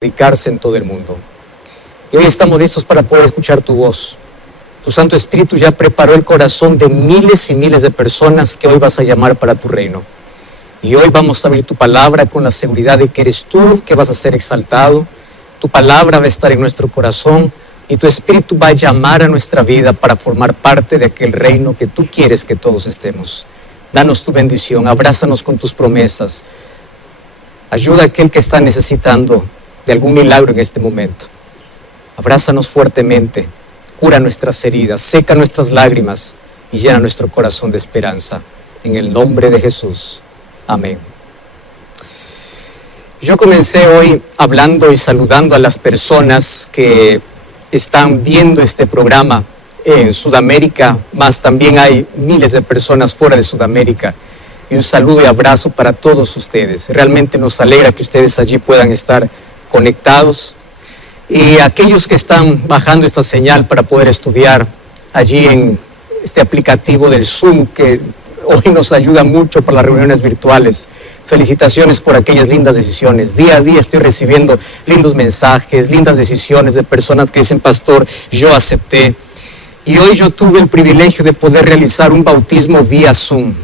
predicarse en todo el mundo. Y hoy estamos listos para poder escuchar tu voz. Tu Santo Espíritu ya preparó el corazón de miles y miles de personas que hoy vas a llamar para tu reino. Y hoy vamos a abrir tu palabra con la seguridad de que eres tú que vas a ser exaltado. Tu palabra va a estar en nuestro corazón y tu Espíritu va a llamar a nuestra vida para formar parte de aquel reino que tú quieres que todos estemos. Danos tu bendición, abrázanos con tus promesas. Ayuda a aquel que está necesitando de algún milagro en este momento. Abrázanos fuertemente, cura nuestras heridas, seca nuestras lágrimas y llena nuestro corazón de esperanza. En el nombre de Jesús. Amén. Yo comencé hoy hablando y saludando a las personas que están viendo este programa en Sudamérica, más también hay miles de personas fuera de Sudamérica. Y un saludo y abrazo para todos ustedes. Realmente nos alegra que ustedes allí puedan estar conectados. Y aquellos que están bajando esta señal para poder estudiar allí en este aplicativo del Zoom, que hoy nos ayuda mucho para las reuniones virtuales. Felicitaciones por aquellas lindas decisiones. Día a día estoy recibiendo lindos mensajes, lindas decisiones de personas que dicen, pastor, yo acepté. Y hoy yo tuve el privilegio de poder realizar un bautismo vía Zoom.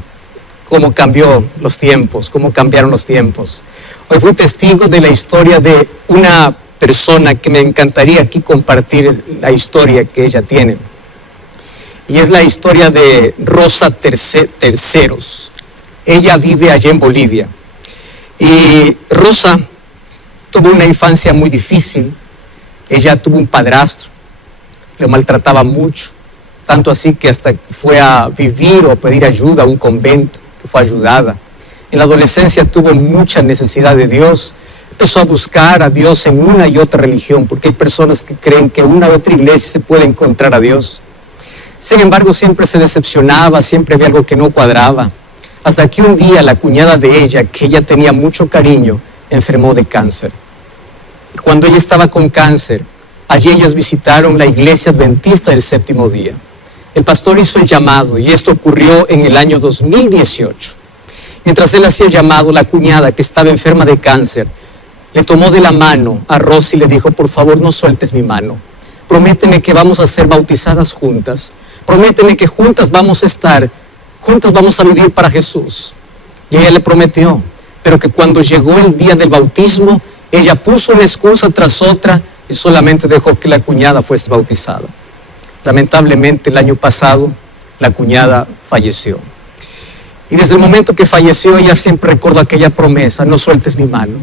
Cómo cambió los tiempos, cómo cambiaron los tiempos. Hoy fui testigo de la historia de una persona que me encantaría aquí compartir la historia que ella tiene. Y es la historia de Rosa Terceros. Ella vive allá en Bolivia. Y Rosa tuvo una infancia muy difícil. Ella tuvo un padrastro, le maltrataba mucho, tanto así que hasta fue a vivir o a pedir ayuda a un convento, que fue ayudada. En la adolescencia tuvo mucha necesidad de Dios. Empezó a buscar a Dios en una y otra religión, porque hay personas que creen que en una u otra iglesia se puede encontrar a Dios. Sin embargo, siempre se decepcionaba, siempre había algo que no cuadraba. Hasta que un día la cuñada de ella, que ella tenía mucho cariño, enfermó de cáncer. Y cuando ella estaba con cáncer, allí ellas visitaron la iglesia adventista del séptimo día. El pastor hizo el llamado y esto ocurrió en el año 2018. Mientras él hacía el llamado, la cuñada que estaba enferma de cáncer le tomó de la mano a Rosy y le dijo, por favor no sueltes mi mano. Prométeme que vamos a ser bautizadas juntas. Prométeme que juntas vamos a estar, juntas vamos a vivir para Jesús. Y ella le prometió, pero que cuando llegó el día del bautismo, ella puso una excusa tras otra y solamente dejó que la cuñada fuese bautizada. Lamentablemente el año pasado la cuñada falleció. Y desde el momento que falleció ella siempre recordó aquella promesa, no sueltes mi mano.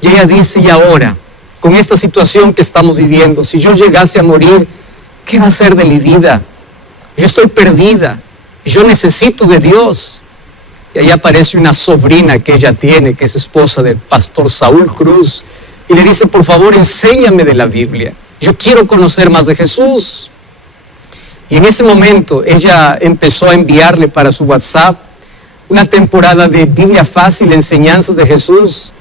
Y ella dice, y ahora, con esta situación que estamos viviendo, si yo llegase a morir, ¿qué va a ser de mi vida? Yo estoy perdida, yo necesito de Dios. Y ahí aparece una sobrina que ella tiene, que es esposa del pastor Saúl Cruz, y le dice, por favor, enséñame de la Biblia. Yo quiero conocer más de Jesús. Y en ese momento ella empezó a enviarle para su WhatsApp una temporada de Biblia Fácil, enseñanzas de Jesús.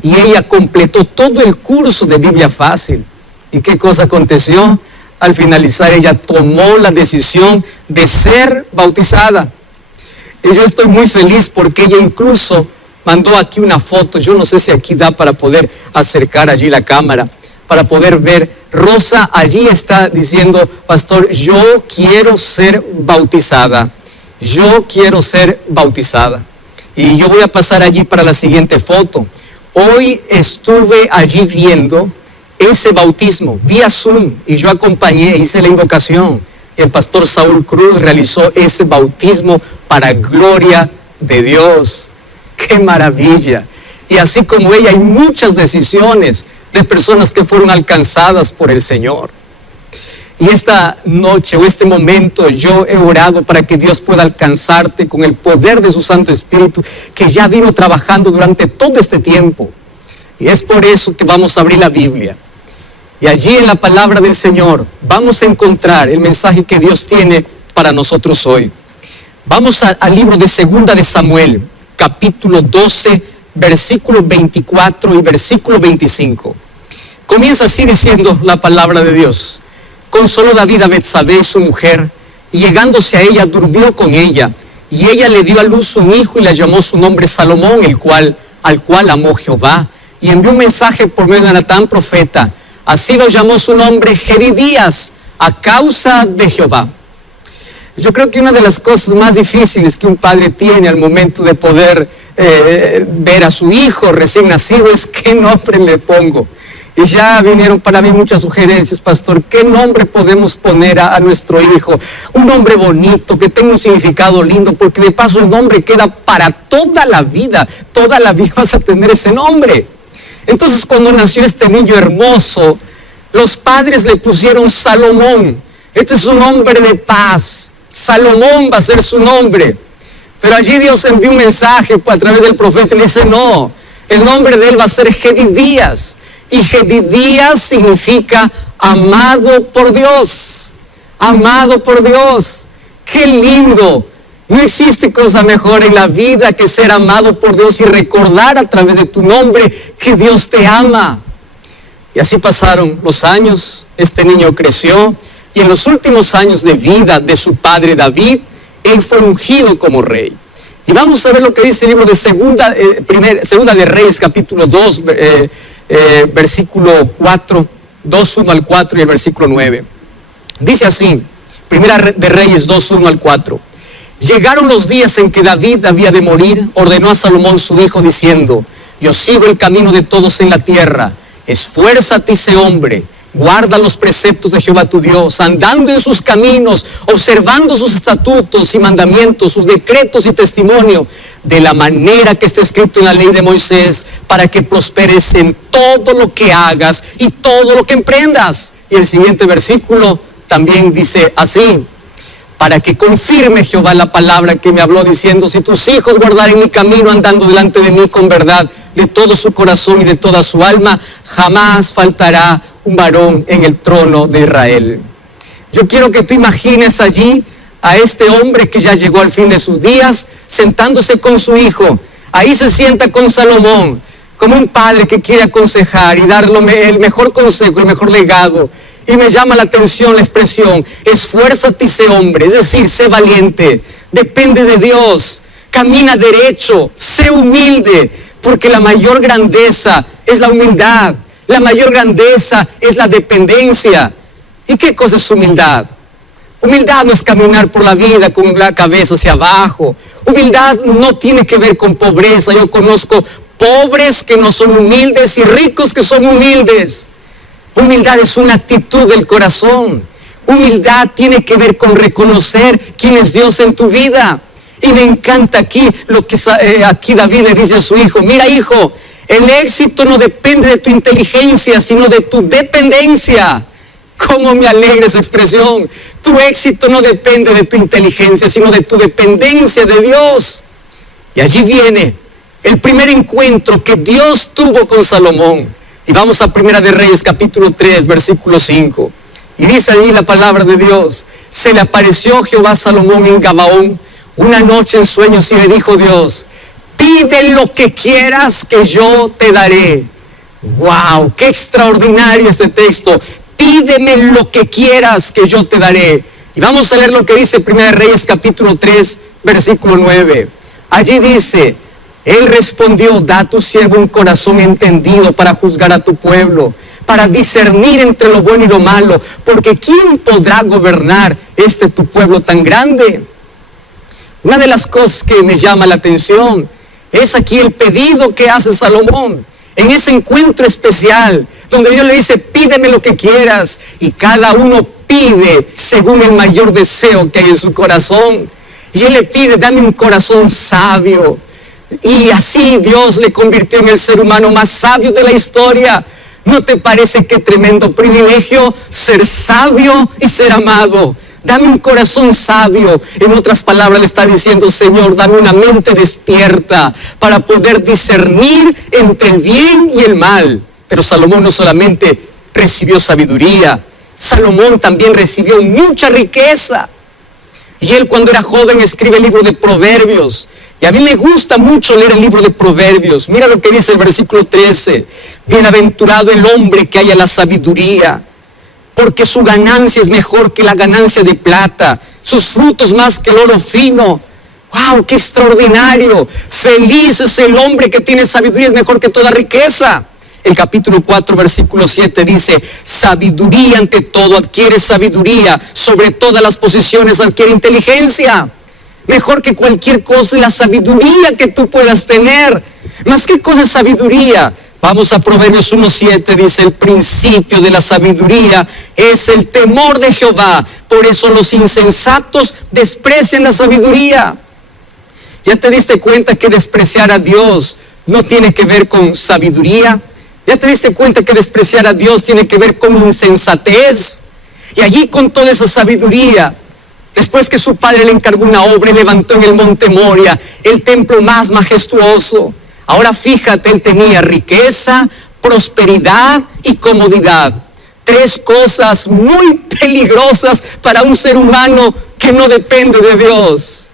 Y ella completó todo el curso de Biblia Fácil. ¿Y qué cosa aconteció? Al finalizar ella tomó la decisión de ser bautizada. Y yo estoy muy feliz porque ella incluso mandó aquí una foto. Yo no sé si aquí da para poder acercar allí la cámara, para poder ver. Rosa allí está diciendo, pastor, yo quiero ser bautizada. Yo quiero ser bautizada. Y yo voy a pasar allí para la siguiente foto. Hoy estuve allí viendo ese bautismo vía Zoom y yo acompañé, hice la invocación. El pastor Saúl Cruz realizó ese bautismo para gloria de Dios. ¡Qué maravilla! Y así como ella hay muchas decisiones de personas que fueron alcanzadas por el Señor. Y esta noche o este momento yo he orado para que Dios pueda alcanzarte con el poder de su Santo Espíritu que ya vino trabajando durante todo este tiempo. Y es por eso que vamos a abrir la Biblia. Y allí en la palabra del Señor vamos a encontrar el mensaje que Dios tiene para nosotros hoy. Vamos al libro de Segunda de Samuel, capítulo 12, versículo 24 y versículo 25. Comienza así diciendo la palabra de Dios. Consoló David a Betsabé, su mujer, y llegándose a ella, durmió con ella. Y ella le dio a luz un hijo y le llamó su nombre Salomón, al cual amó Jehová. y envió un mensaje por medio de Natán profeta. Así lo llamó su nombre Jedidías, a causa de Jehová. Yo creo que una de las cosas más difíciles que un padre tiene al momento de poder ver a su hijo recién nacido es qué nombre le pongo. Y ya vinieron para mí muchas sugerencias, pastor, ¿qué nombre podemos poner a nuestro hijo? Un nombre bonito, que tenga un significado lindo, porque de paso el nombre queda para toda la vida vas a tener ese nombre. Entonces cuando nació este niño hermoso, los padres le pusieron Salomón. Este es un hombre de paz, Salomón va a ser su nombre. Pero allí Dios envió un mensaje a través del profeta y le dice, no, el nombre de él va a ser Jedidías. Y Jedidías significa amado por Dios. Amado por Dios. ¡Qué lindo! No existe cosa mejor en la vida que ser amado por Dios y recordar a través de tu nombre que Dios te ama. Y así pasaron los años, este niño creció y en los últimos años de vida de su padre David, él fue ungido como rey. Y vamos a ver lo que dice el libro de Segunda de Reyes, capítulo 2, versículo 4, 2, 1 al 4 y el versículo 9. Dice así, Primera de Reyes 2, 1 al 4. Llegaron los días en que David había de morir, ordenó a Salomón su hijo diciendo, yo sigo el camino de todos en la tierra, esfuérzate y sé hombre, guarda los preceptos de Jehová tu Dios, andando en sus caminos, observando sus estatutos y mandamientos, sus decretos y testimonio, de la manera que está escrito en la ley de Moisés, para que prosperes en todo lo que hagas y todo lo que emprendas. Y el siguiente versículo también dice así, para que confirme Jehová la palabra que me habló diciendo, si tus hijos guardaren mi camino andando delante de mí con verdad, de todo su corazón y de toda su alma, jamás faltará un varón en el trono de Israel. Yo quiero que tú imagines allí a este hombre que ya llegó al fin de sus días, sentándose con su hijo. Ahí se sienta con Salomón, como un padre que quiere aconsejar y darle el mejor consejo, el mejor legado. Y me llama la atención la expresión, esfuérzate y sé hombre, es decir, sé valiente, depende de Dios, camina derecho, sé humilde, porque la mayor grandeza es la humildad, la mayor grandeza es la dependencia. ¿Y qué cosa es humildad? Humildad no es caminar por la vida con la cabeza hacia abajo. Humildad no tiene que ver con pobreza. Yo conozco pobres que no son humildes y ricos que son humildes. Humildad es una actitud del corazón. Humildad tiene que ver con reconocer quién es Dios en tu vida. Y me encanta aquí lo que aquí David le dice a su hijo, mira hijo, el éxito no depende de tu inteligencia, sino de tu dependencia. ¿Cómo me alegra esa expresión? Tu éxito no depende de tu inteligencia, sino de tu dependencia de Dios. Y allí viene el primer encuentro que Dios tuvo con Salomón. Y vamos a Primera de Reyes, capítulo 3, versículo 5. Y dice ahí la palabra de Dios. Se le apareció Jehová a Salomón en Gabaón una noche en sueños y le dijo Dios, pide lo que quieras que yo te daré. ¡Wow! ¡Qué extraordinario este texto! Pídeme lo que quieras que yo te daré. Y vamos a leer lo que dice Primera de Reyes, capítulo 3, versículo 9. Allí dice, él respondió, da a tu siervo un corazón entendido para juzgar a tu pueblo, para discernir entre lo bueno y lo malo, porque ¿quién podrá gobernar tu pueblo tan grande? Una de las cosas que me llama la atención es aquí el pedido que hace Salomón, en ese encuentro especial, donde Dios le dice, pídeme lo que quieras, y cada uno pide según el mayor deseo que hay en su corazón. Y él le pide, dame un corazón sabio. Y así Dios le convirtió en el ser humano más sabio de la historia. ¿No te parece qué tremendo privilegio ser sabio y ser amado? Dame un corazón sabio. En otras palabras le está diciendo, Señor, dame una mente despierta para poder discernir entre el bien y el mal. Pero Salomón no solamente recibió sabiduría, Salomón también recibió mucha riqueza. Y él cuando era joven escribe el libro de Proverbios. Y a mí me gusta mucho leer el libro de Proverbios. Mira lo que dice el versículo 13. Bienaventurado el hombre que haya la sabiduría, porque su ganancia es mejor que la ganancia de plata, sus frutos más que el oro fino. ¡Wow! ¡Qué extraordinario! Feliz es el hombre que tiene sabiduría, es mejor que toda riqueza. El capítulo 4, versículo 7 dice: sabiduría ante todo, adquiere sabiduría, sobre todas las posesiones adquiere inteligencia. Mejor que cualquier cosa es la sabiduría que tú puedas tener. ¿Más qué cosa es sabiduría? Vamos a Proverbios 1:7, dice: el principio de la sabiduría es el temor de Jehová. Por eso los insensatos desprecian la sabiduría. ¿Ya te diste cuenta que despreciar a Dios no tiene que ver con sabiduría? ¿Ya te diste cuenta que despreciar a Dios tiene que ver con insensatez? Y allí, con toda esa sabiduría, después que su padre le encargó una obra y levantó en el monte Moria el templo más majestuoso, ahora fíjate, él tenía riqueza, prosperidad y comodidad. Tres cosas muy peligrosas para un ser humano que no depende de Dios.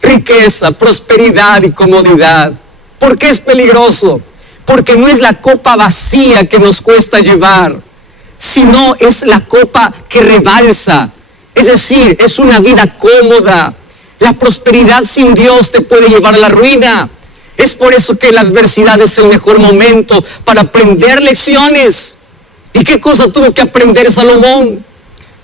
Riqueza, prosperidad y comodidad. ¿Por qué es peligroso? Porque no es la copa vacía que nos cuesta llevar, sino es la copa que rebalsa. Es decir, es una vida cómoda. La prosperidad sin Dios te puede llevar a la ruina. Es por eso que la adversidad es el mejor momento para aprender lecciones. ¿Y qué cosa tuvo que aprender Salomón?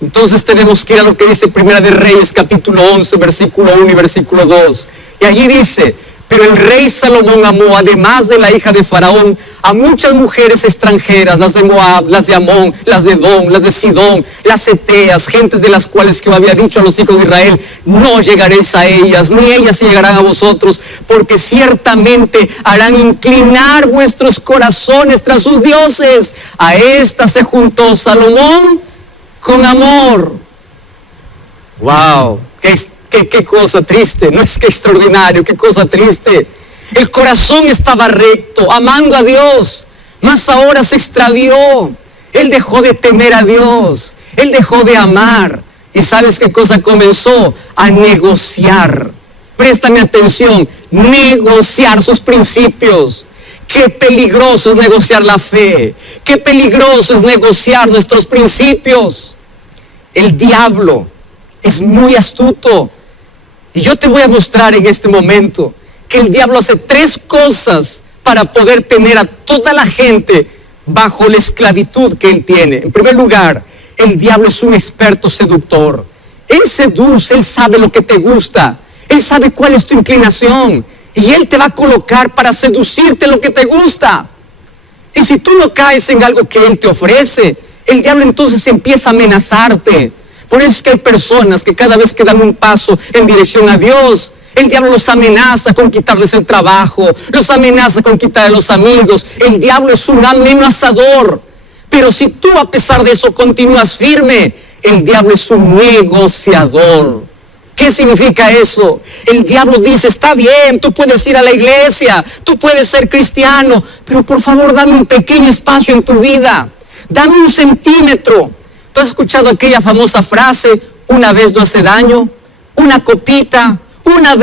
Entonces tenemos que ir a lo que dice Primera de Reyes, capítulo 11, versículo 1 y versículo 2. Y allí dice: pero el rey Salomón amó, además de la hija de Faraón, a muchas mujeres extranjeras, las de Moab, las de Amón, las de Edom, las de Sidón, las heteas, gentes de las cuales Jehová había dicho a los hijos de Israel: no llegaréis a ellas, ni ellas llegarán a vosotros, porque ciertamente harán inclinar vuestros corazones tras sus dioses. A esta se juntó Salomón con amor. ¡Wow! Qué cosa triste, no es que extraordinario, qué cosa triste. El corazón estaba recto, amando a Dios, mas ahora se extravió. Él dejó de temer a Dios, él dejó de amar. ¿Y sabes qué cosa comenzó? A negociar. Préstame atención, negociar sus principios. Qué peligroso es negociar la fe, qué peligroso es negociar nuestros principios. El diablo es muy astuto. Y yo te voy a mostrar en este momento que el diablo hace tres cosas para poder tener a toda la gente bajo la esclavitud que él tiene. En primer lugar, el diablo es un experto seductor. Él seduce, él sabe lo que te gusta, él sabe cuál es tu inclinación y él te va a colocar para seducirte lo que te gusta. Y si tú no caes en algo que él te ofrece, el diablo entonces empieza a amenazarte. Por eso es que hay personas que cada vez que dan un paso en dirección a Dios, el diablo los amenaza con quitarles el trabajo, los amenaza con quitarles los amigos. El diablo es un amenazador. Pero si tú, a pesar de eso, continúas firme, el diablo es un negociador. ¿Qué significa eso? El diablo dice: está bien, tú puedes ir a la iglesia, tú puedes ser cristiano, pero por favor dame un pequeño espacio en tu vida, dame un centímetro. ¿Tú has escuchado aquella famosa frase: una vez no hace daño? Una copita, una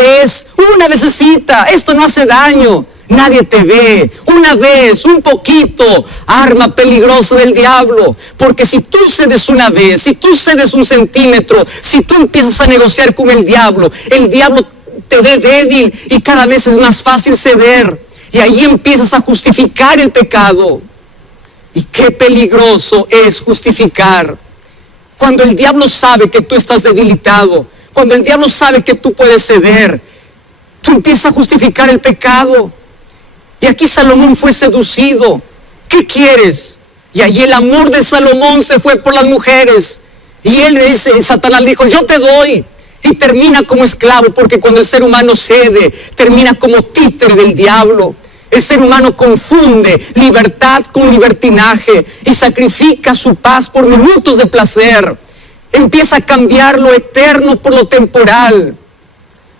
vececita, esto no hace daño, nadie te ve, una vez, un poquito. Arma peligrosa del diablo, porque si tú cedes una vez, si tú cedes un centímetro, si tú empiezas a negociar con el diablo te ve débil y cada vez es más fácil ceder, y ahí empiezas a justificar el pecado. Y qué peligroso es justificar. Cuando el diablo sabe que tú estás debilitado, cuando el diablo sabe que tú puedes ceder, tú empiezas a justificar el pecado. Y aquí Salomón fue seducido. ¿Qué quieres? Y allí el amor de Salomón se fue por las mujeres. Y él le dice, Satanás le dijo: yo te doy. Y termina como esclavo, porque cuando el ser humano cede, termina como títere del diablo. El ser humano confunde libertad con libertinaje y sacrifica su paz por minutos de placer. Empieza a cambiar lo eterno por lo temporal.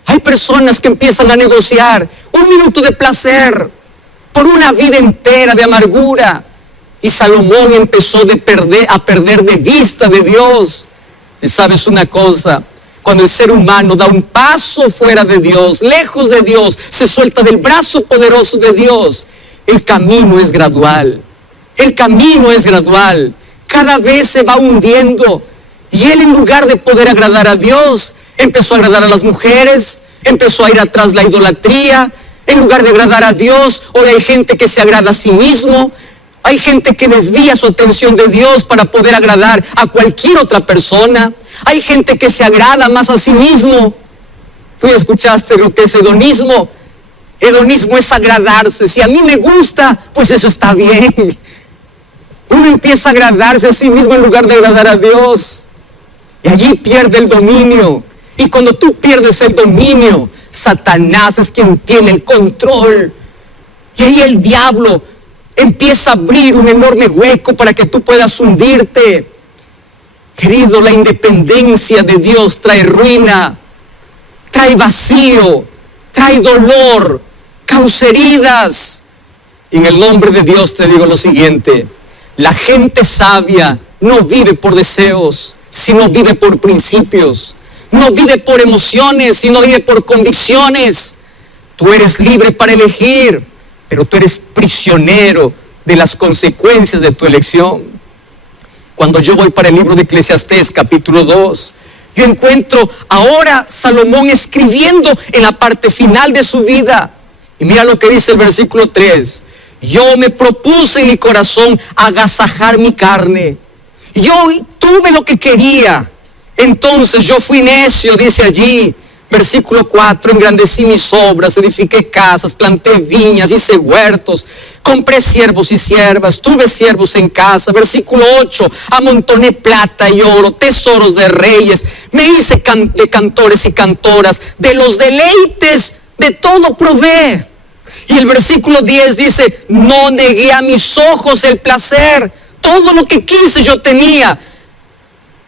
Hay personas que empiezan a negociar un minuto de placer por una vida entera de amargura. Y Salomón empezó a perder de vista de Dios. Y sabes una cosa, cuando el ser humano da un paso fuera de Dios, lejos de Dios, se suelta del brazo poderoso de Dios, el camino es gradual. El camino es gradual. Cada vez se va hundiendo. Y él, en lugar de poder agradar a Dios, empezó a agradar a las mujeres, empezó a ir atrás la idolatría, En lugar de agradar a Dios, hoy hay gente que se agrada a sí mismo. Hay gente que desvía su atención de Dios para poder agradar a cualquier otra persona. Hay gente que se agrada más a sí mismo. Tú ya escuchaste lo que es hedonismo. Hedonismo es agradarse. Si a mí me gusta, pues eso está bien. Uno empieza a agradarse a sí mismo en lugar de agradar a Dios. Y allí pierde el dominio. Y cuando tú pierdes el dominio, Satanás es quien tiene el control. Y ahí el diablo empieza a abrir un enorme hueco para que tú puedas hundirte. Querido, la independencia de Dios trae ruina, trae vacío, trae dolor, causa heridas. Y en el nombre de Dios te digo lo siguiente: la gente sabia no vive por deseos, sino vive por principios. No vive por emociones, sino vive por convicciones. Tú eres libre para elegir, pero tú eres prisionero de las consecuencias de tu elección. Cuando yo voy para el libro de Eclesiastés, capítulo 2, yo encuentro ahora Salomón escribiendo en la parte final de su vida. Y mira lo que dice el versículo 3. Yo me propuse en mi corazón agasajar mi carne. Yo tuve lo que quería. Entonces yo fui necio, dice allí. Versículo 4, engrandecí mis obras, edifiqué casas, planté viñas, hice huertos, compré siervos y siervas, tuve siervos en casa. Versículo 8, amontoné plata y oro, tesoros de reyes, me hice de cantores y cantoras, de los deleites de todo probé. Y el versículo 10 dice, no negué a mis ojos el placer, todo lo que quise yo tenía.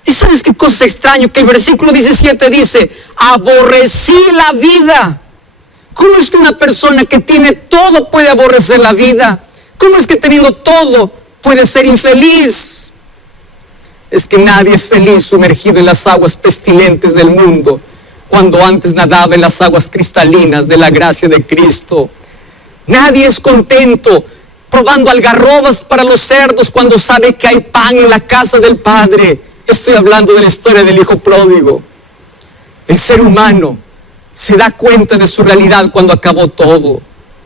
¿Y sabes qué cosa extraña? Que el versículo 17 dice, aborrecí la vida. ¿Cómo es que una persona que tiene todo puede aborrecer la vida? ¿Cómo es que teniendo todo puede ser infeliz? Es que nadie es feliz sumergido en las aguas pestilentes del mundo, cuando antes nadaba en las aguas cristalinas de la gracia de Cristo. Nadie es contento probando algarrobas para los cerdos cuando sabe que hay pan en la casa del Padre. Estoy hablando de la historia del hijo pródigo. El ser humano se da cuenta de su realidad cuando acabó todo,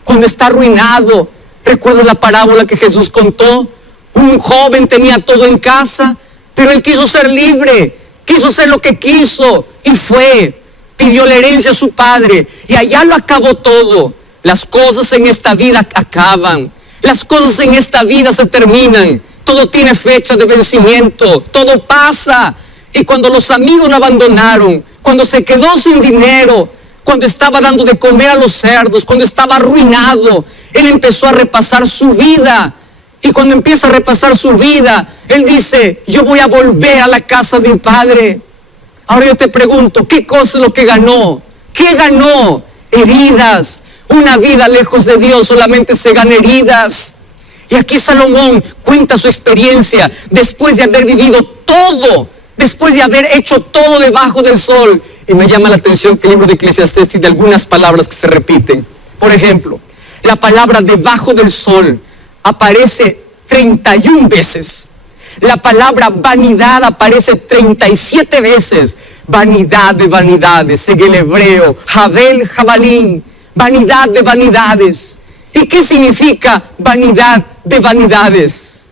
cuando está arruinado. ¿Recuerda la parábola que Jesús contó? Un joven tenía todo en casa, pero él quiso ser libre, quiso hacer lo que quiso y fue, pidió la herencia a su padre y allá lo acabó todo. Las cosas en esta vida acaban, las cosas en esta vida se terminan. Todo tiene fecha de vencimiento, todo pasa. Y cuando los amigos lo abandonaron, cuando se quedó sin dinero, cuando estaba dando de comer a los cerdos, cuando estaba arruinado, él empezó a repasar su vida. Y cuando empieza a repasar su vida, él dice, yo voy a volver a la casa de mi padre. Ahora yo te pregunto, ¿qué cosa es lo que ganó? ¿Qué ganó? Heridas. Una vida lejos de Dios solamente se gana heridas. Y aquí Salomón cuenta su experiencia después de haber vivido todo, después de haber hecho todo debajo del sol. Y me llama la atención que el libro de Eclesiastés tiene algunas palabras que se repiten. Por ejemplo, la palabra debajo del sol aparece 31 veces. La palabra vanidad aparece 37 veces. Vanidad de vanidades, en el hebreo, Jabel, Jabalín, vanidad de vanidades. ¿Y qué significa vanidad de vanidades?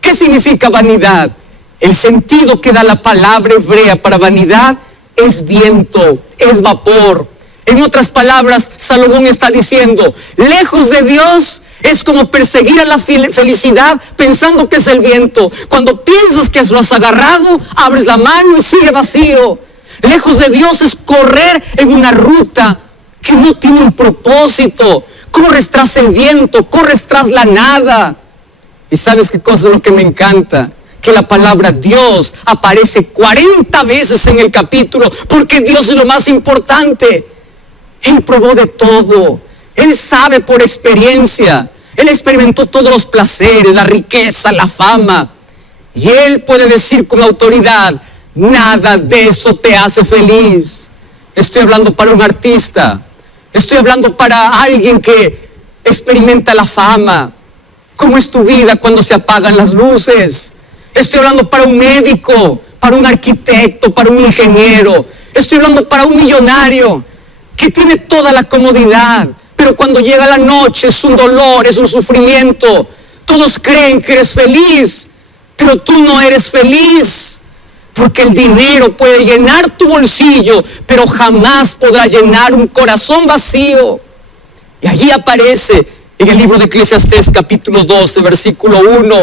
¿Qué significa vanidad? El sentido que da la palabra hebrea para vanidad es viento, es vapor. En otras palabras, Salomón está diciendo, lejos de Dios es como perseguir a la felicidad pensando que es el viento. Cuando piensas que lo has agarrado, abres la mano y sigue vacío. Lejos de Dios es correr en una ruta que no tiene un propósito. Corres tras el viento, corres tras la nada. ¿Y sabes qué cosa es lo que me encanta? Que la palabra Dios aparece 40 veces en el capítulo, porque Dios es lo más importante. Él probó de todo. Él sabe por experiencia. Él experimentó todos los placeres, la riqueza, la fama. Y Él puede decir con autoridad, nada de eso te hace feliz. Estoy hablando para un artista. Estoy hablando para alguien que experimenta la fama. ¿Cómo es tu vida cuando se apagan las luces? Estoy hablando para un médico, para un arquitecto, para un ingeniero. Estoy hablando para un millonario que tiene toda la comodidad, pero pero cuando llega la noche es un dolor, es un sufrimiento. Todos creen que eres feliz, pero tú no eres feliz. Porque el dinero puede llenar tu bolsillo, pero jamás podrá llenar un corazón vacío. Y allí aparece en el libro de Eclesiastés capítulo 12, versículo 1,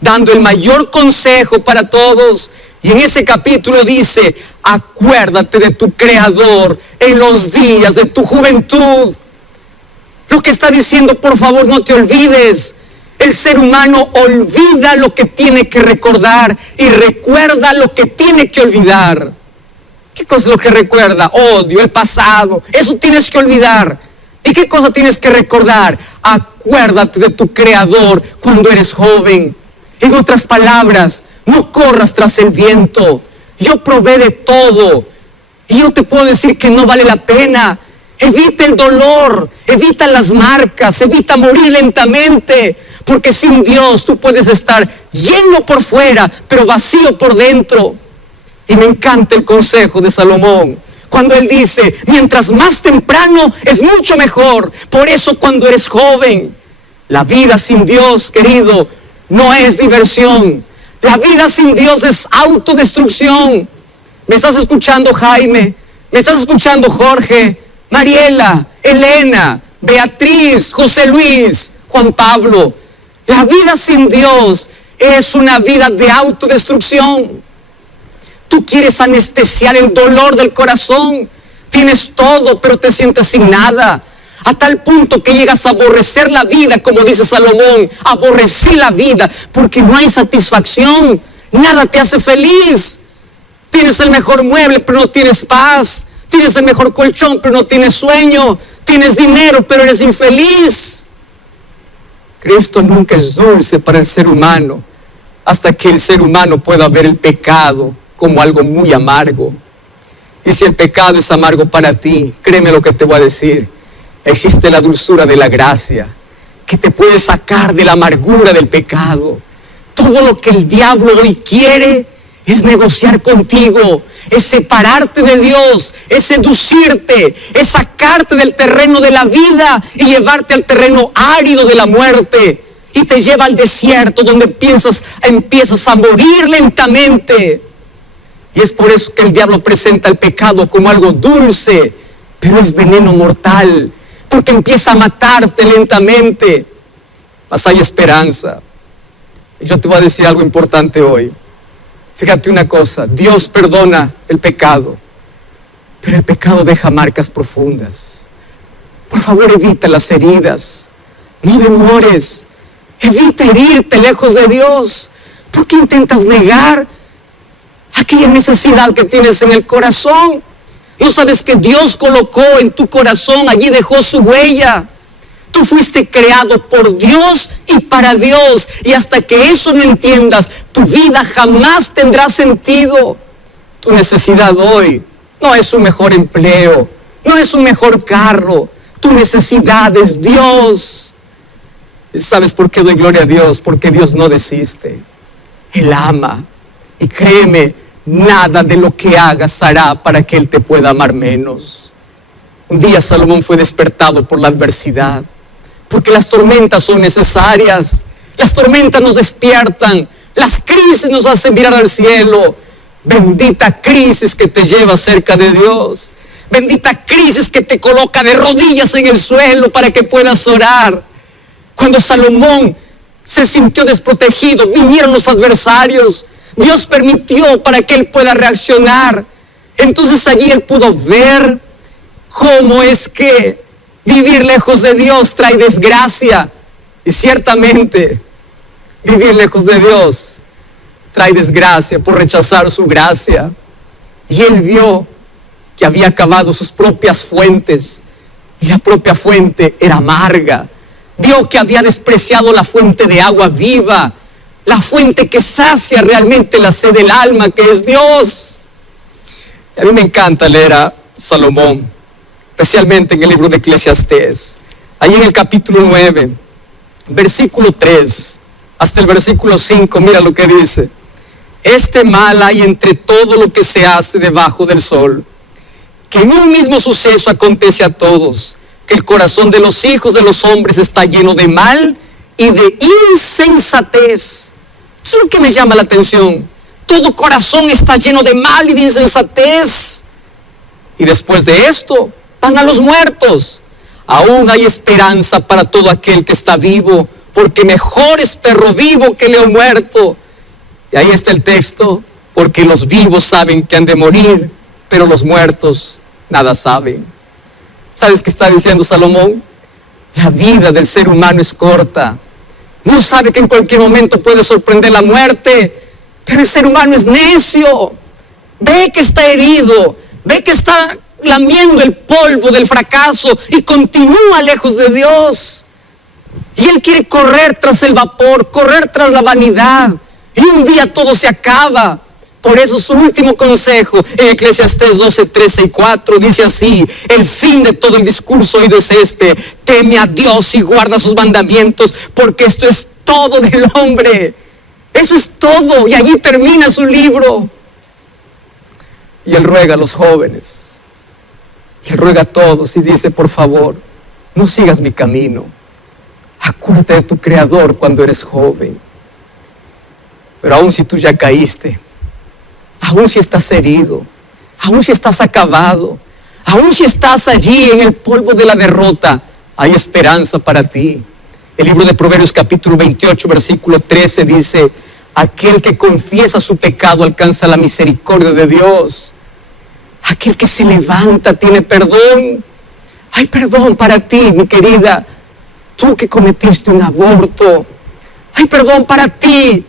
dando el mayor consejo para todos. Y en ese capítulo dice: acuérdate de tu Creador en los días de tu juventud. Lo que está diciendo, por favor, no te olvides. El ser humano olvida lo que tiene que recordar y recuerda lo que tiene que olvidar. ¿Qué cosa es lo que recuerda? Odio, el pasado. Eso tienes que olvidar. ¿Y qué cosa tienes que recordar? Acuérdate de tu Creador cuando eres joven. En otras palabras, no corras tras el viento. Yo probé de todo y yo te puedo decir que no vale la pena. Evita el dolor, evita las marcas, evita morir lentamente. Porque sin Dios tú puedes estar lleno por fuera, pero vacío por dentro. Y me encanta el consejo de Salomón, cuando él dice: mientras más temprano es mucho mejor. Por eso cuando eres joven, la vida sin Dios, querido, no es diversión. La vida sin Dios es autodestrucción. ¿Me estás escuchando, Jaime? ¿Me estás escuchando, Jorge? Mariela, Elena, Beatriz, José Luis, Juan Pablo. La vida sin Dios es una vida de autodestrucción. Tú quieres anestesiar el dolor del corazón. Tienes todo, pero te sientes sin nada. A tal punto que llegas a aborrecer la vida, como dice Salomón. Aborrecí la vida porque no hay satisfacción. Nada te hace feliz. Tienes el mejor mueble, pero no tienes paz. Tienes el mejor colchón, pero no tienes sueño. Tienes dinero, pero eres infeliz. Cristo nunca es dulce para el ser humano, hasta que el ser humano pueda ver el pecado como algo muy amargo. Y si el pecado es amargo para ti, créeme lo que te voy a decir: existe la dulzura de la gracia, que te puede sacar de la amargura del pecado. Todo lo que el diablo hoy quiere es negociar contigo, es separarte de Dios, es seducirte, es sacarte del terreno de la vida y llevarte al terreno árido de la muerte. Y te lleva al desierto donde empiezas a morir lentamente. Y es por eso que el diablo presenta el pecado como algo dulce, pero es veneno mortal, porque empieza a matarte lentamente. Mas hay esperanza. Yo te voy a decir algo importante hoy. Fíjate una cosa: Dios perdona el pecado, pero el pecado deja marcas profundas. Por favor, evita las heridas. No demores. Evita herirte lejos de Dios. ¿Por qué intentas negar aquella necesidad que tienes en el corazón? ¿No sabes que Dios colocó en tu corazón, allí dejó su huella? Tú fuiste creado por Dios y para Dios. Y hasta que eso no entiendas, tu vida jamás tendrá sentido. Tu necesidad hoy no es un mejor empleo, no es un mejor carro. Tu necesidad es Dios. ¿Y sabes por qué doy gloria a Dios? Porque Dios no desiste. Él ama. Y créeme, nada de lo que hagas hará para que Él te pueda amar menos. Un día Salomón fue despertado por la adversidad, porque las tormentas son necesarias. Las tormentas nos despiertan, las crisis nos hacen mirar al cielo. Bendita crisis que te lleva cerca de Dios. Bendita crisis que te coloca de rodillas en el suelo para que puedas orar. Cuando Salomón se sintió desprotegido, vinieron los adversarios. Dios permitió para que él pueda reaccionar. Entonces allí él pudo ver cómo es que vivir lejos de Dios trae desgracia. Y ciertamente vivir lejos de Dios trae desgracia por rechazar su gracia. Y él vio que había cavado sus propias fuentes y la propia fuente era amarga. Vio que había despreciado la fuente de agua viva, la fuente que sacia realmente la sed del alma, que es Dios. Y a mí me encanta leer a Salomón, especialmente en el libro de Eclesiastés. Ahí en el capítulo 9, versículo 3, hasta el versículo 5, mira lo que dice. Este mal hay entre todo lo que se hace debajo del sol, que en un mismo suceso acontece a todos, que el corazón de los hijos de los hombres está lleno de mal y de insensatez. Eso es lo que me llama la atención. Todo corazón está lleno de mal y de insensatez. Y después de esto, van a los muertos. Aún hay esperanza para todo aquel que está vivo, porque mejor es perro vivo que león muerto. Y ahí está el texto, porque los vivos saben que han de morir, pero los muertos nada saben. ¿Sabes qué está diciendo Salomón? La vida del ser humano es corta. No sabe que en cualquier momento puede sorprender la muerte, pero el ser humano es necio. Ve que está herido, ve que está lamiendo el polvo del fracaso y continúa lejos de Dios. Y él quiere correr tras el vapor, correr tras la vanidad. Y un día todo se acaba. Por eso su último consejo en Eclesiastés 12, 13 y 4 dice así: el fin de todo el discurso oído es este: teme a Dios y guarda sus mandamientos, porque esto es todo del hombre. Eso es todo. Y allí termina su libro. Y él ruega a los jóvenes, y él ruega a todos y dice: por favor, no sigas mi camino. Acuérdate de tu Creador cuando eres joven. Pero aún si tú ya caíste, aún si estás herido, aún si estás acabado, aún si estás allí en el polvo de la derrota, hay esperanza para ti. El libro de Proverbios capítulo 28 versículo 13 dice: aquel que confiesa su pecado alcanza la misericordia de Dios. Aquel que se levanta tiene perdón. Hay perdón para ti, mi querida, tú que cometiste un aborto. Hay perdón para ti,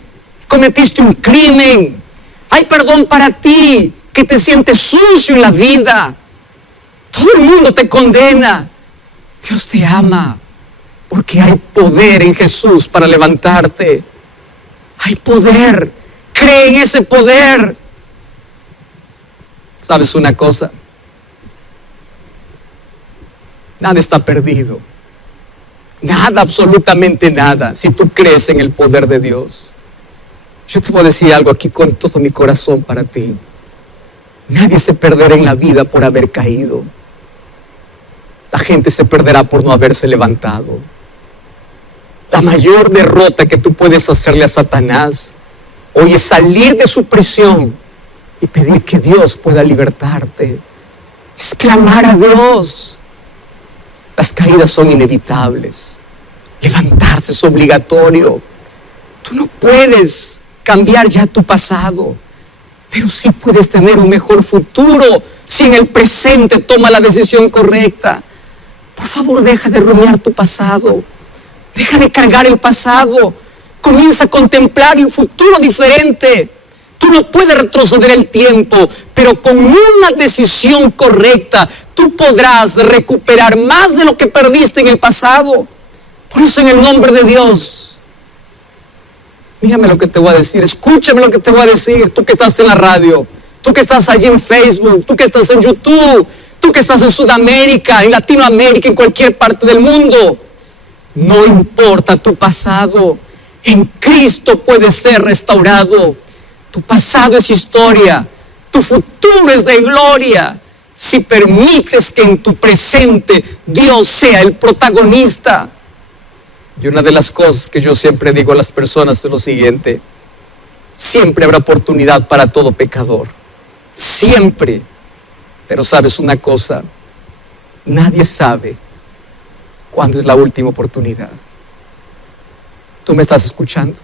cometiste un crimen. Hay perdón para ti, que te sientes sucio en la vida. Todo el mundo te condena. Dios te ama, porque hay poder en Jesús para levantarte. Hay poder. Cree en ese poder. ¿Sabes una cosa? Nada está perdido. Nada, absolutamente nada, si tú crees en el poder de Dios. Yo te voy a decir algo aquí con todo mi corazón para ti. Nadie se perderá en la vida por haber caído. La gente se perderá por no haberse levantado. La mayor derrota que tú puedes hacerle a Satanás hoy es salir de su prisión y pedir que Dios pueda libertarte. Es clamar a Dios. Las caídas son inevitables. Levantarse es obligatorio. Tú no puedes cambiar ya tu pasado, pero sí puedes tener un mejor futuro si en el presente toma la decisión correcta. Por favor, deja de rumiar tu pasado. Deja de cargar el pasado. Comienza a contemplar el futuro diferente. Tú no puedes retroceder el tiempo, pero con una decisión correcta, tú podrás recuperar más de lo que perdiste en el pasado. Por eso, en el nombre de Dios, mírame lo que te voy a decir, escúchame lo que te voy a decir. Tú que estás en la radio, tú que estás allí en Facebook, tú que estás en YouTube, tú que estás en Sudamérica, en Latinoamérica, en cualquier parte del mundo. No importa tu pasado, en Cristo puedes ser restaurado. Tu pasado es historia, tu futuro es de gloria, si permites que en tu presente Dios sea el protagonista. Y una de las cosas que yo siempre digo a las personas es lo siguiente: siempre habrá oportunidad para todo pecador, siempre. Pero sabes una cosa, nadie sabe cuándo es la última oportunidad. ¿Tú me estás escuchando?